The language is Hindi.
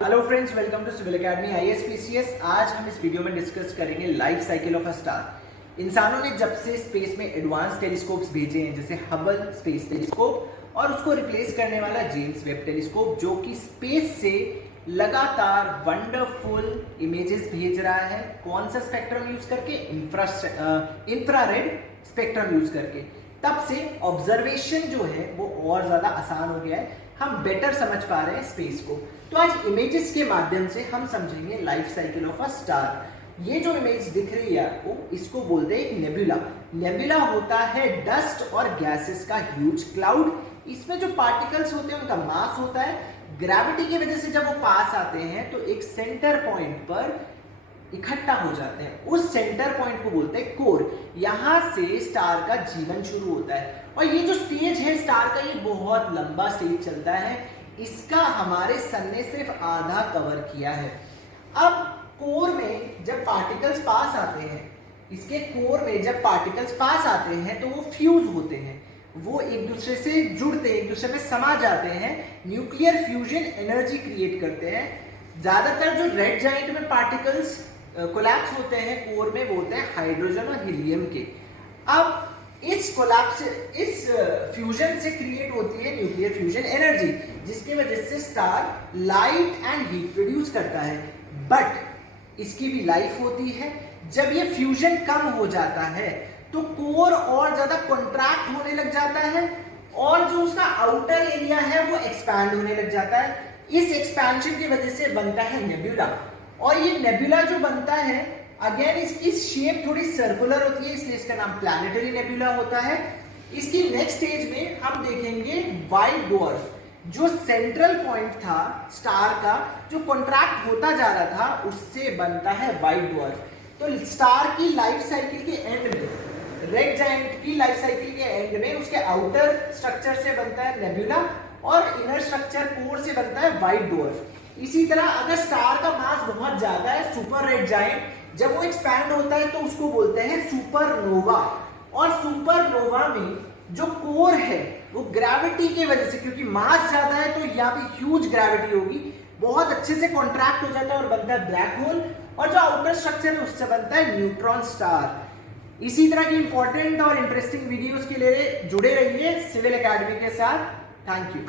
Hello friends, welcome to civil academy ISPCS। आज हम इस वीडियो में डिस्कस करेंगे life cycle of a star. इंसानों ने जब से स्पेस में एडवांस टेलीस्कोप्स भेजे हैं, जैसे हबल स्पेस टेलीस्कोप और उसको रिप्लेस करने वाला जेम्स वेब टेलीस्कोप, जो कि स्पेस से लगातार वंडरफुल इमेजेस भेज रहा है। कौन सा स्पेक्ट्रम यूज करके? इंफ्रारेड स्पेक्ट्रम यूज करके। तब से ऑब्जर्वेशन जो है वो और ज्यादा आसान हो गया है, हम बेटर समझ पा रहे हैं स्पेस को। तो आज इमेजेस के माध्यम से हम समझेंगे life cycle of a star. ये जो इमेज दिख रही है आपको, इसको बोलते हैं एक नेबुला। नेबुला होता है डस्ट और गैसेस का ह्यूज क्लाउड। इसमें जो पार्टिकल्स होते हैं उनका मास होता है। ग्रेविटी की वजह से जब वो पास आते हैं तो एक सेंटर पॉइंट पर इकट्ठा हो जाते हैं। उस सेंटर पॉइंट को बोलते हैं कोर। यहां से स्टार का जीवन शुरू होता है। और ये जो स्टेज है स्टार का, ये बहुत लंबा स्टेज चलता है। इसका हमारे सन ने सिर्फ आधा कवर किया है। अब कोर में जब पार्टिकल्स पास आते हैं, इसके कोर में जब पार्टिकल्स पास आते हैं तो वो फ्यूज होते हैं, वो एक दूसरे से जुड़ते हैं, एक दूसरे में समा जाते हैं, न्यूक्लियर फ्यूजन एनर्जी क्रिएट करते हैं। ज्यादातर जो रेड जाइंट में पार्टिकल्स कोलैप्स होते हैं कोर में, वो होते हैं हाइड्रोजन और हीलियम के। अब इस कोलैप्स, इस फ्यूजन से क्रिएट होती है न्यूक्लियर फ्यूजन एनर्जी, जिसकी वजह से star light and heat produce करता है। बट इसकी भी लाइफ होती है। जब ये फ्यूजन कम हो जाता है तो कोर और ज्यादा कॉन्ट्रैक्ट होने लग जाता है और जो उसका आउटर एरिया है वो एक्सपैंड होने लग जाता है। इस एक्सपेंशन की वजह से बनता है नेबुला। और ये नेबुला जो बनता है, अगेन इसकी शेप थोड़ी सर्कुलर होती है, इसलिए इसका नाम प्लैनेटरी नेबुला होता है। इसकी नेक्स्ट स्टेज में हम देखेंगे व्हाइट ड्वार्फ। जो सेंट्रल पॉइंट था स्टार का, जो कॉन्ट्रैक्ट होता जा रहा था, उससे बनता है व्हाइट ड्वार्फ। तो स्टार की लाइफ साइकिल के एंड में, रेड जायंट की लाइफ साइकिल के एंड में, उसके आउटर स्ट्रक्चर से बनता है नेबुला और इनर स्ट्रक्चर कोर से बनता है व्हाइट ड्वार्फ। इसी तरह अगर स्टार का मास बहुत ज्यादा है, सुपर रेड जायंट, जब वो एक्सपैंड होता है तो उसको बोलते हैं सुपरनोवा। और सुपरनोवा में जो कोर है वो ग्रेविटी की वजह से, क्योंकि मास ज्यादा है तो यहाँ पे ह्यूज ग्रेविटी होगी, बहुत अच्छे से कॉन्ट्रैक्ट हो जाता है और बनता है ब्लैक होल। और जो आउटर स्ट्रक्चर है उससे बनता है न्यूट्रॉन स्टार। इसी तरह की इंपॉर्टेंट और इंटरेस्टिंग वीडियोस के लिए जुड़े रहिए सिविल एकेडमी के साथ। Thank you.